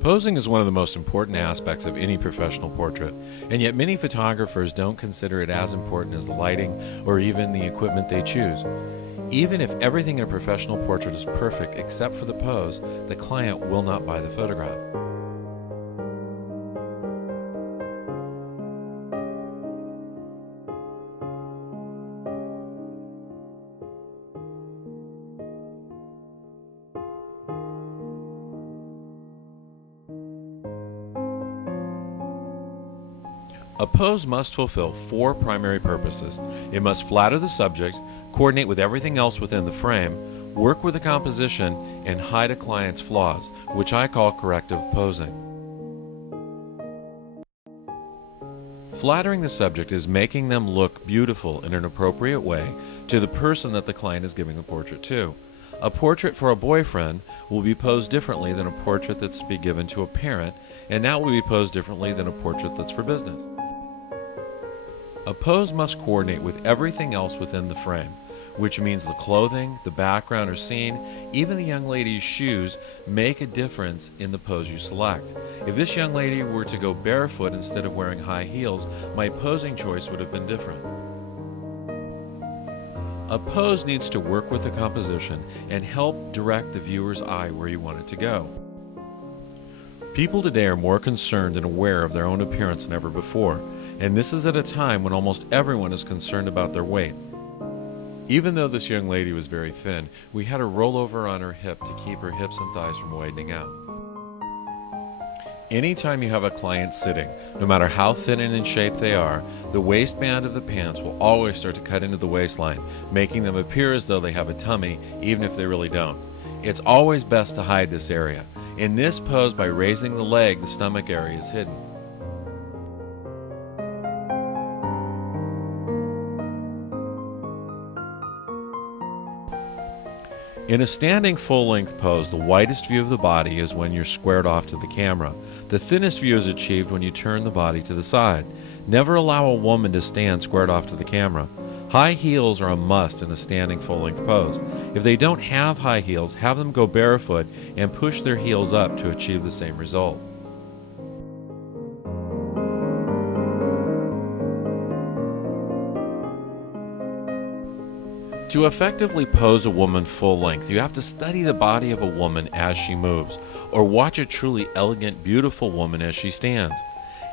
Posing is one of the most important aspects of any professional portrait, and yet many photographers don't consider it as important as the lighting or even the equipment they choose. Even if everything in a professional portrait is perfect except for the pose, the client will not buy the photograph. A pose must fulfill four primary purposes. It must flatter the subject, coordinate with everything else within the frame, work with the composition, and hide a client's flaws, which I call corrective posing. Flattering the subject is making them look beautiful in an appropriate way to the person that the client is giving the portrait to. A portrait for a boyfriend will be posed differently than a portrait that's to be given to a parent, and that will be posed differently than a portrait that's for business. A pose must coordinate with everything else within the frame, which means the clothing, the background or scene, even the young lady's shoes make a difference in the pose you select. If this young lady were to go barefoot instead of wearing high heels, my posing choice would have been different. A pose needs to work with the composition and help direct the viewer's eye where you want it to go. People today are more concerned and aware of their own appearance than ever before, and this is at a time when almost everyone is concerned about their weight. Even though this young lady was very thin, we had her roll over on her hip to keep her hips and thighs from widening out. Anytime you have a client sitting, no matter how thin and in shape they are, the waistband of the pants will always start to cut into the waistline, making them appear as though they have a tummy, even if they really don't. It's always best to hide this area. In this pose, by raising the leg, the stomach area is hidden. In a standing full-length pose, the widest view of the body is when you're squared off to the camera. The thinnest view is achieved when you turn the body to the side. Never allow a woman to stand squared off to the camera. High heels are a must in a standing full-length pose. If they don't have high heels, have them go barefoot and push their heels up to achieve the same result. To effectively pose a woman full length, you have to study the body of a woman as she moves, or watch a truly elegant, beautiful woman as she stands.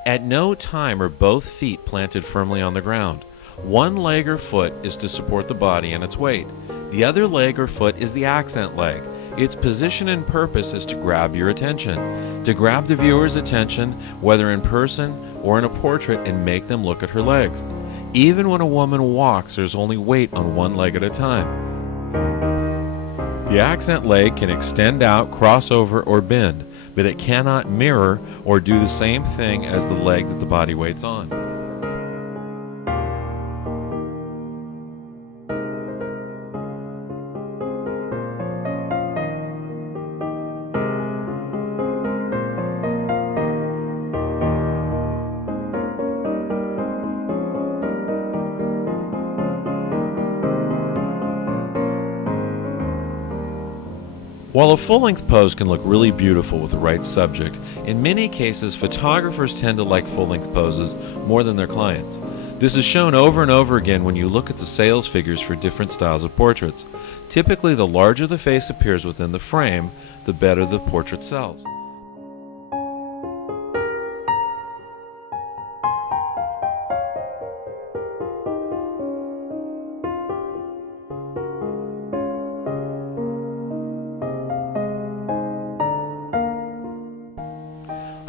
At no time are both feet planted firmly on the ground. One leg or foot is to support the body and its weight. The other leg or foot is the accent leg. Its position and purpose is to grab your attention, to grab the viewer's attention, whether in person or in a portrait, and make them look at her legs. Even when a woman walks, there's only weight on one leg at a time. The accent leg can extend out, cross over, or bend, but it cannot mirror or do the same thing as the leg that the body weight's on. While a full-length pose can look really beautiful with the right subject, in many cases photographers tend to like full-length poses more than their clients. This is shown over and over again when you look at the sales figures for different styles of portraits. Typically, the larger the face appears within the frame, the better the portrait sells.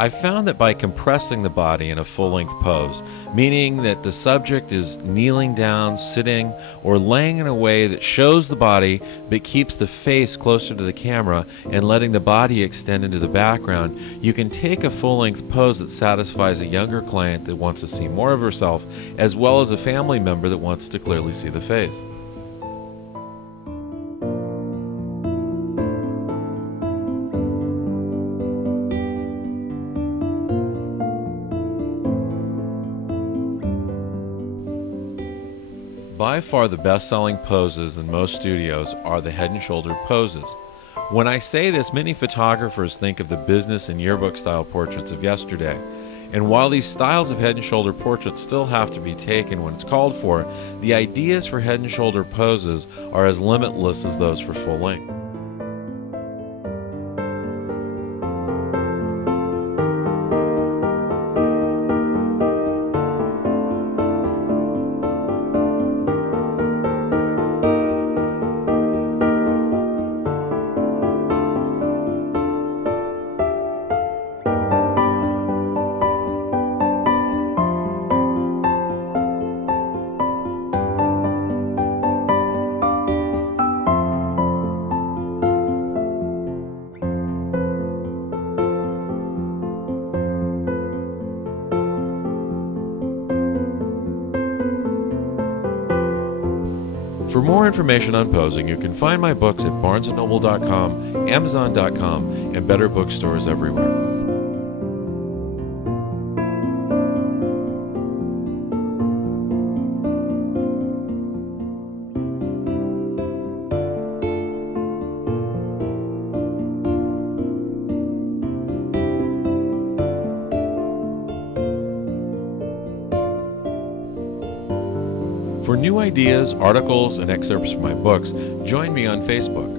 I've found that by compressing the body in a full-length pose, meaning that the subject is kneeling down, sitting, or laying in a way that shows the body but keeps the face closer to the camera and letting the body extend into the background, you can take a full-length pose that satisfies a younger client that wants to see more of herself, as well as a family member that wants to clearly see the face. By far the best-selling poses in most studios are the head and shoulder poses. When I say this, many photographers think of the business and yearbook style portraits of yesterday. And while these styles of head and shoulder portraits still have to be taken when it's called for, the ideas for head and shoulder poses are as limitless as those for full length. For more information on posing, you can find my books at barnesandnoble.com, amazon.com, and better bookstores everywhere. For new ideas, articles, and excerpts from my books, join me on Facebook.